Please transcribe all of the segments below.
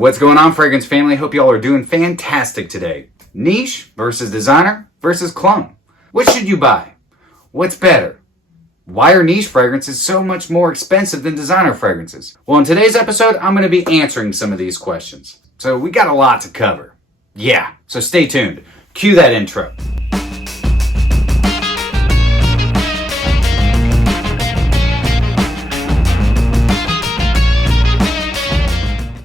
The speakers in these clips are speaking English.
What's going on, fragrance family? Hope y'all are doing fantastic today. Niche versus designer versus clone. What should you buy? What's better? Why are niche fragrances so much more expensive than designer fragrances? Well, in today's episode, I'm going to be answering some of these questions. So we got a lot to cover. Yeah, so stay tuned. Cue that intro.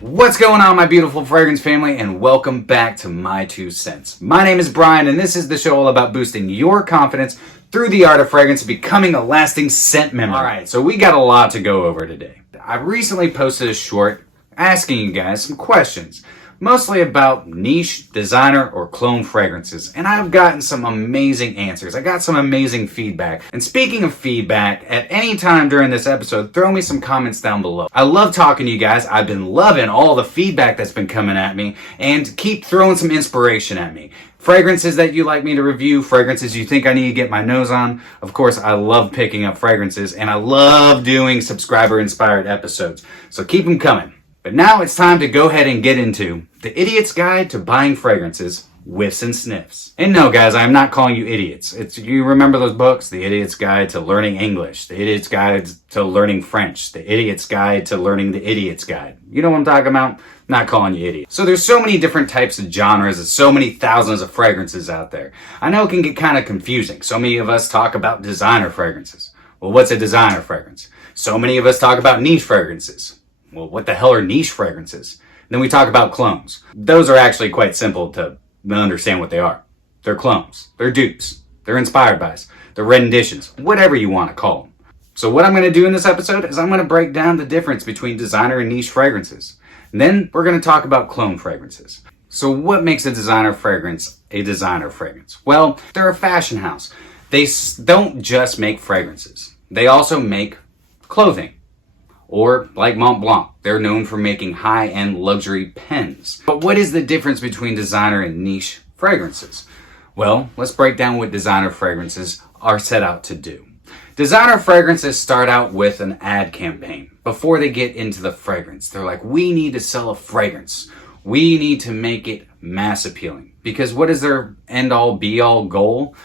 What's going on, my beautiful fragrance family, and welcome back to My2Scents. My name is Brian, and this is the show all about boosting your confidence through the art of fragrance and becoming a lasting scent memory. Alright, so we got a lot to go over today. I recently posted a short asking you guys some questions, mostly about niche, designer, or clone fragrances, and I've gotten some amazing answers. I got some amazing feedback. And speaking of feedback, at any time during this episode, throw me some comments down below. I love talking to you guys. I've been loving all the feedback that's been coming at me, and keep throwing some inspiration at me. Fragrances that you like me to review, fragrances you think I need to get my nose on. Of course, I love picking up fragrances, and I love doing subscriber-inspired episodes. So keep them coming. But now it's time to go ahead and get into The Idiot's Guide to Buying Fragrances, Whiffs and Sniffs. And no, guys, I'm not calling you idiots. You remember those books? The Idiot's Guide to Learning English, The Idiot's Guide to Learning French, The Idiot's Guide to Learning the Idiot's Guide. You know what I'm talking about? Not calling you idiots. So there's so many different types of genres and so many thousands of fragrances out there. I know it can get kind of confusing. So many of us talk about designer fragrances. Well, what's a designer fragrance? So many of us talk about niche fragrances. Well, what the hell are niche fragrances? Then we talk about clones. Those are actually quite simple to understand what they are. They're clones. They're dupes. They're inspired bys. They're renditions. Whatever you want to call them. So what I'm going to do in this episode is I'm going to break down the difference between designer and niche fragrances. And then we're going to talk about clone fragrances. So what makes a designer fragrance a designer fragrance? Well, they're a fashion house. They don't just make fragrances. They also make clothing. Or, like Mont Blanc, they're known for making high-end luxury pens. But what is the difference between designer and niche fragrances? Well, let's break down what designer fragrances are set out to do. Designer fragrances start out with an ad campaign. Before they get into the fragrance, they're like, we need to sell a fragrance. We need to make it mass appealing. Because what is their end-all, be-all goal?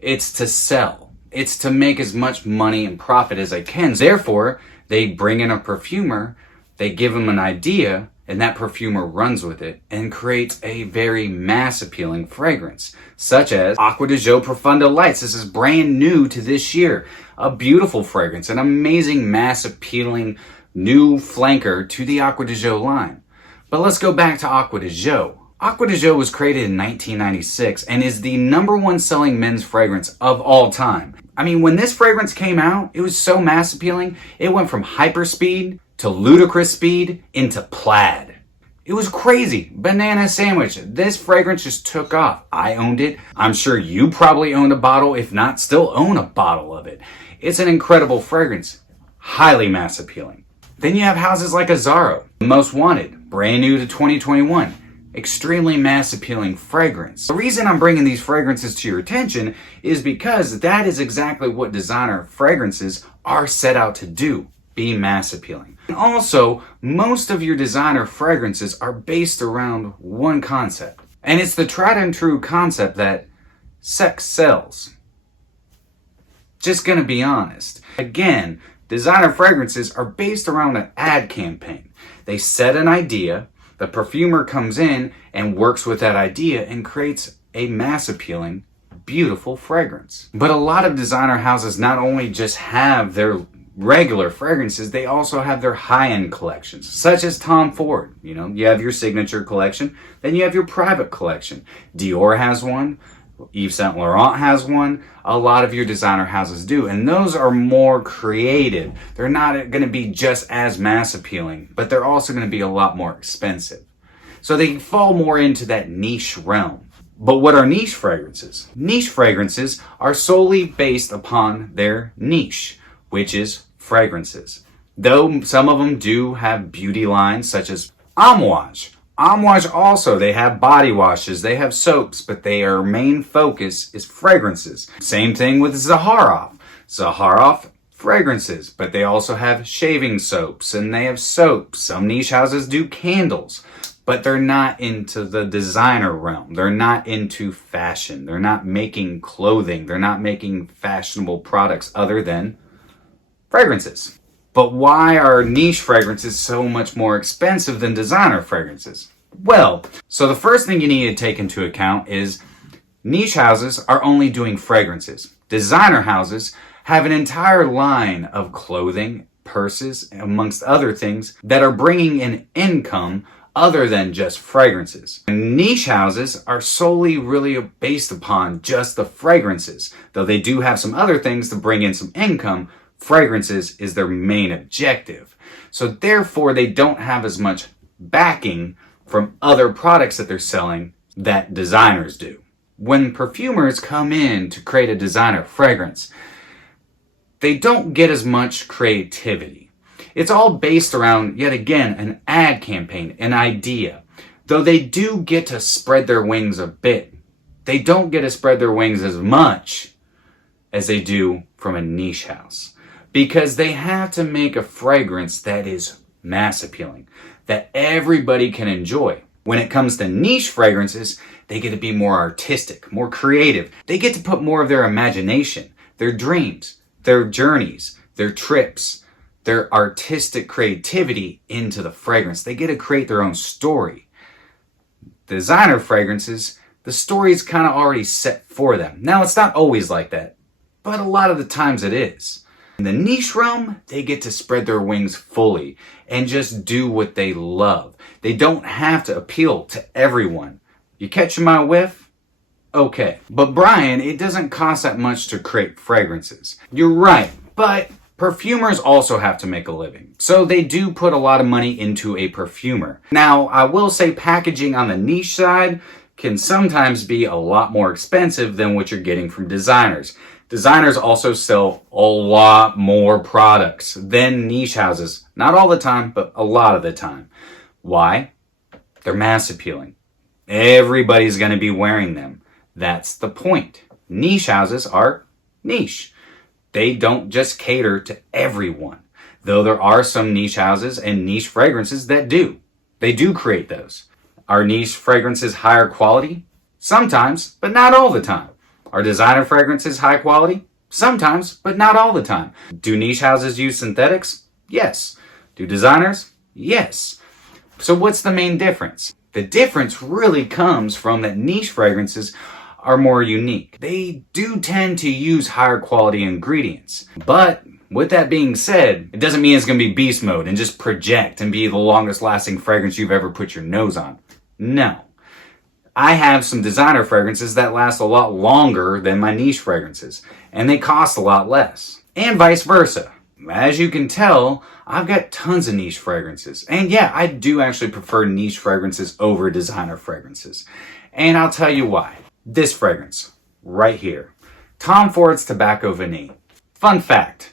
It's to sell. It's to make as much money and profit as they can. Therefore, they bring in a perfumer, they give him an idea, and that perfumer runs with it and creates a very mass appealing fragrance, such as Acqua di Gio Profondo Lights. This is brand new to this year. A beautiful fragrance, an amazing mass appealing new flanker to the Acqua di Gio line. But let's go back to Acqua di Gio. Acqua di Gio was created in 1996 and is the #1 selling men's fragrance of all time. I mean, when this fragrance came out, it was so mass appealing, it went from hyper speed to ludicrous speed into plaid. It was crazy. Banana sandwich. This fragrance just took off. I owned it. I'm sure you probably owned a bottle, if not still own a bottle of it. It's an incredible fragrance. Highly mass appealing. Then you have houses like Zaharoff, Most Wanted, brand new to 2021. Extremely mass appealing fragrance. The reason I'm bringing these fragrances to your attention is because that is exactly what designer fragrances are set out to do, be mass appealing. And also, most of your designer fragrances are based around one concept. And it's the tried and true concept that sex sells. Just gonna be honest. Again, designer fragrances are based around an ad campaign. They set an idea. The perfumer comes in and works with that idea and creates a mass appealing, beautiful fragrance. But a lot of designer houses not only just have their regular fragrances, they also have their high-end collections, such as Tom Ford. You know, you have your signature collection, then you have your private collection. Dior has one, Yves Saint Laurent has one, a lot of your designer houses do, and those are more creative. They're not going to be just as mass appealing, but they're also going to be a lot more expensive. So they fall more into that niche realm. But what are niche fragrances? Niche fragrances are solely based upon their niche, which is fragrances. Though some of them do have beauty lines such as amouage. Amouage also, they have body washes, they have soaps, but their main focus is fragrances. Same thing with Zaharoff. Zaharoff, fragrances, but they also have shaving soaps and they have soaps. Some niche houses do candles. but they're not into the designer realm. They're not into fashion. They're not making clothing. They're not making fashionable products other than fragrances. But why are niche fragrances so much more expensive than designer fragrances? Well, so the first thing you need to take into account is niche houses are only doing fragrances. Designer houses have an entire line of clothing, purses, amongst other things that are bringing in income other than just fragrances. And niche houses are solely really based upon just the fragrances. Though they do have some other things to bring in some income, fragrances is their main objective. So therefore, they don't have as much backing from other products that they're selling that designers do. When perfumers come in to create a designer fragrance, they don't get as much creativity. It's all based around, yet again, an ad campaign, an idea. Though they do get to spread their wings a bit, they don't get to spread their wings as much as they do from a niche house. Because they have to make a fragrance that is mass appealing, that everybody can enjoy. When it comes to niche fragrances, they get to be more artistic, more creative. They get to put more of their imagination, their dreams, their journeys, their trips, their artistic creativity into the fragrance. They get to create their own story. Designer fragrances, the story is kind of already set for them. Now, it's not always like that, but a lot of the times it is. In the niche realm, they get to spread their wings fully and just do what they love. They don't have to appeal to everyone. You catch my whiff? Okay. But Brian, it doesn't cost that much to create fragrances. You're right, but perfumers also have to make a living. So they do put a lot of money into a perfumer. Now, I will say packaging on the niche side can sometimes be a lot more expensive than what you're getting from designers. Designers also sell a lot more products than niche houses. Not all the time, but a lot of the time. Why? They're mass appealing. Everybody's going to be wearing them. That's the point. Niche houses are niche. They don't just cater to everyone. Though there are some niche houses and niche fragrances that do. They do create those. Are niche fragrances higher quality? Sometimes, but not all the time. Are designer fragrances high quality? Sometimes, but not all the time. Do niche houses use synthetics? Yes. Do designers? Yes. So what's the main difference? The difference really comes from that niche fragrances are more unique. They do tend to use higher quality ingredients. But with that being said, it doesn't mean it's going to be beast mode and just project and be the longest lasting fragrance you've ever put your nose on. No. I have some designer fragrances that last a lot longer than my niche fragrances, and they cost a lot less. And vice versa. As you can tell, I've got tons of niche fragrances. And yeah, I do actually prefer niche fragrances over designer fragrances. And I'll tell you why. This fragrance, right here. Tom Ford's Tobacco Vanille. Fun fact,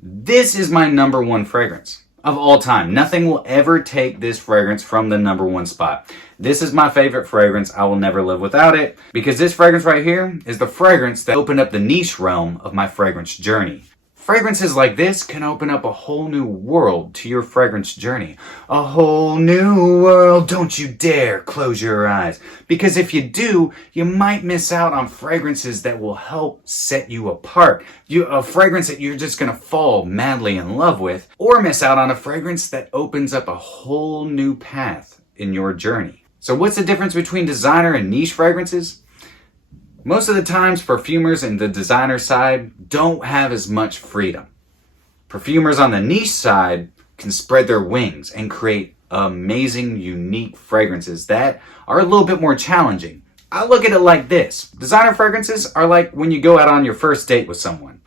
this is my number one fragrance of all time. Nothing will ever take this fragrance from the number one spot. This is my favorite fragrance. I will never live without it because this fragrance right here is the fragrance that opened up the niche realm of my fragrance journey. Fragrances like this can open up a whole new world to your fragrance journey. A whole new world. Don't you dare close your eyes. Because if you do, you might miss out on fragrances that will help set you apart. A fragrance that you're just going to fall madly in love with. Or miss out on a fragrance that opens up a whole new path in your journey. So what's the difference between designer and niche fragrances? Most of the times, perfumers in the designer side don't have as much freedom. Perfumers on the niche side can spread their wings and create amazing, unique fragrances that are a little bit more challenging. I look at it like this. Designer fragrances are like when you go out on your first date with someone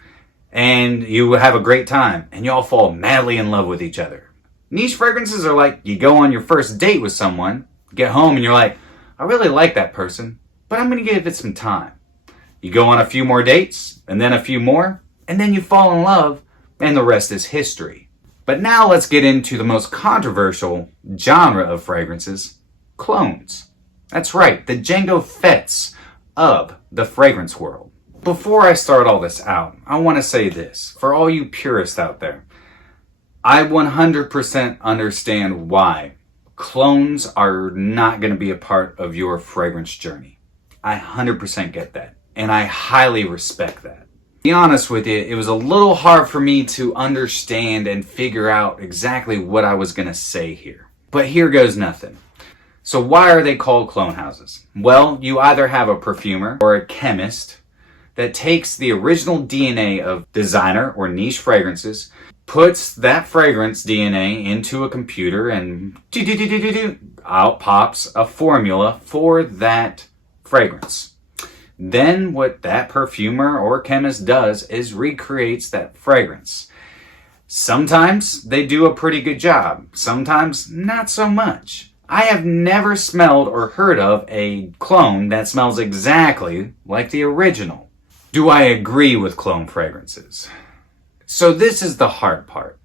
and you have a great time and you all fall madly in love with each other. Niche fragrances are like you go on your first date with someone, get home and you're like, I really like that person, but I'm going to give it some time. You go on a few more dates, and then a few more, and then you fall in love, and the rest is history. But now let's get into the most controversial genre of fragrances, clones. That's right, the Jango Fett's of the fragrance world. Before I start all this out, I want to say this. For all you purists out there, I 100% understand why clones are not going to be a part of your fragrance journey. I 100% get that, and I highly respect that. To be honest with you, it was a little hard for me to understand and figure out exactly what I was going to say here. But here goes nothing. So why are they called clone houses? Well, you either have a perfumer or a chemist that takes the original DNA of designer or niche fragrances, puts that fragrance DNA into a computer, and out pops a formula for that fragrance. Then what that perfumer or chemist does is recreates that fragrance. Sometimes they do a pretty good job, sometimes not so much. I have never smelled or heard of a clone that smells exactly like the original. Do I agree with clone fragrances? So this is the hard part.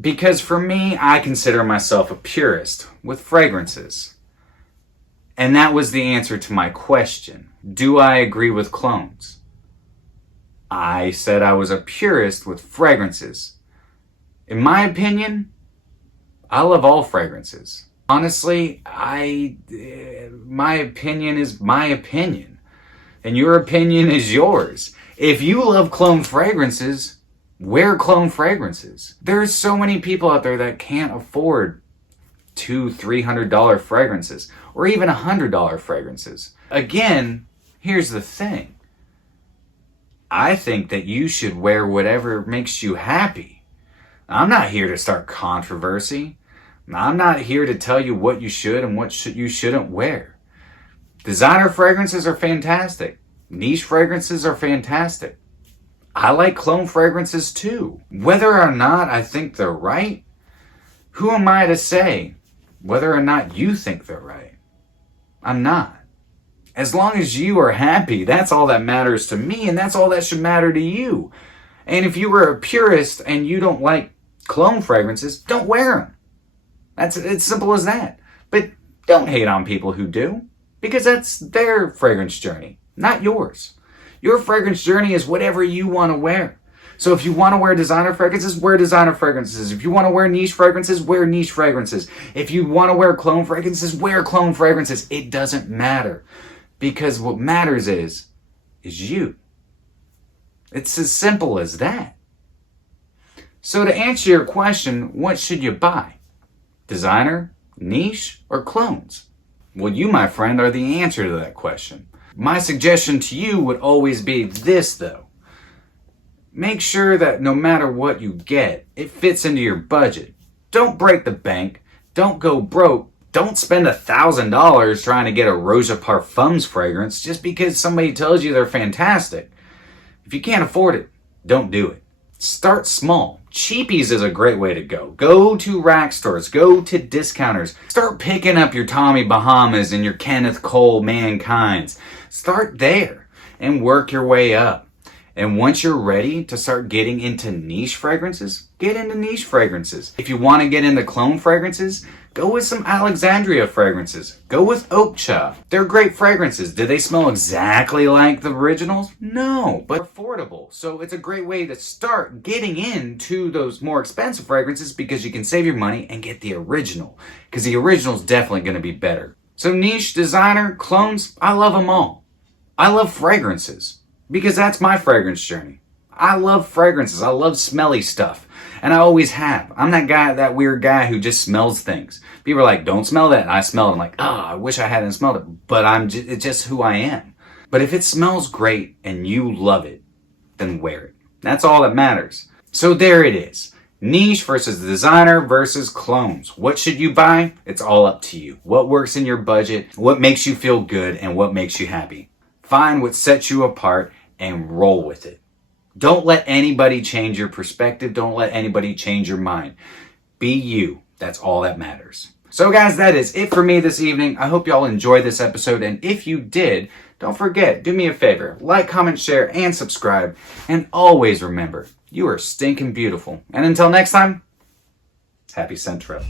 Because for me, I consider myself a purist with fragrances. And that was the answer to my question. Do I agree with clones? I said I was a purist with fragrances. In my opinion, I love all fragrances. Honestly, my opinion is my opinion. And your opinion is yours. If you love clone fragrances, wear clone fragrances. There's so many people out there that can't afford $200-$300 fragrances, or even $100 fragrances. Again, here's the thing. I think that you should wear whatever makes you happy. I'm not here to start controversy. I'm not here to tell you what you should and what you shouldn't wear. Designer fragrances are fantastic. Niche fragrances are fantastic. I like clone fragrances too. Whether or not I think they're right, who am I to say whether or not you think they're right? I'm not. As long as you are happy, that's all that matters to me, and that's all that should matter to you. And if you were a purist and you don't like clone fragrances, don't wear them. It's simple as that. But don't hate on people who do, because that's their fragrance journey, not yours. Your fragrance journey is whatever you want to wear. So if you want to wear designer fragrances, wear designer fragrances. If you want to wear niche fragrances, wear niche fragrances. If you want to wear clone fragrances, wear clone fragrances. It doesn't matter. Because what matters is you. It's as simple as that. So to answer your question, what should you buy? Designer, niche, or clones? Well, you, my friend, are the answer to that question. My suggestion to you would always be this, though. Make sure that no matter what you get, it fits into your budget. Don't break the bank. Don't go broke. Don't spend $1,000 trying to get a Roja Parfums fragrance just because somebody tells you they're fantastic. If you can't afford it, don't do it. Start small. Cheapies is a great way to go. Go to rack stores. Go to discounters. Start picking up your Tommy Bahamas and your Kenneth Cole Mankind's. Start there and work your way up. And once you're ready to start getting into niche fragrances, get into niche fragrances. If you want to get into clone fragrances, go with some Alexandria fragrances. Go with Oak Cha. They're great fragrances. Do they smell exactly like the originals? No, but affordable. So it's a great way to start getting into those more expensive fragrances because you can save your money and get the original. Because the original is definitely going to be better. So niche, designer, clones, I love them all. I love fragrances. Because that's my fragrance journey. I love fragrances. I love smelly stuff. And I always have. I'm that weird guy who just smells things. People are like, don't smell that. And I smell it. I'm like, I wish I hadn't smelled it. But it's just who I am. But if it smells great and you love it, then wear it. That's all that matters. So there it is. Niche versus designer versus clones. What should you buy? It's all up to you. What works in your budget, what makes you feel good, and what makes you happy. Find what sets you apart and roll with it. Don't let anybody change your perspective. Don't let anybody change your mind. Be you. That's all that matters. So guys, that is it for me this evening. I hope y'all enjoyed this episode. And if you did, don't forget, do me a favor. Like, comment, share, and subscribe. And always remember, you are stinking beautiful. And until next time, happy scent trip.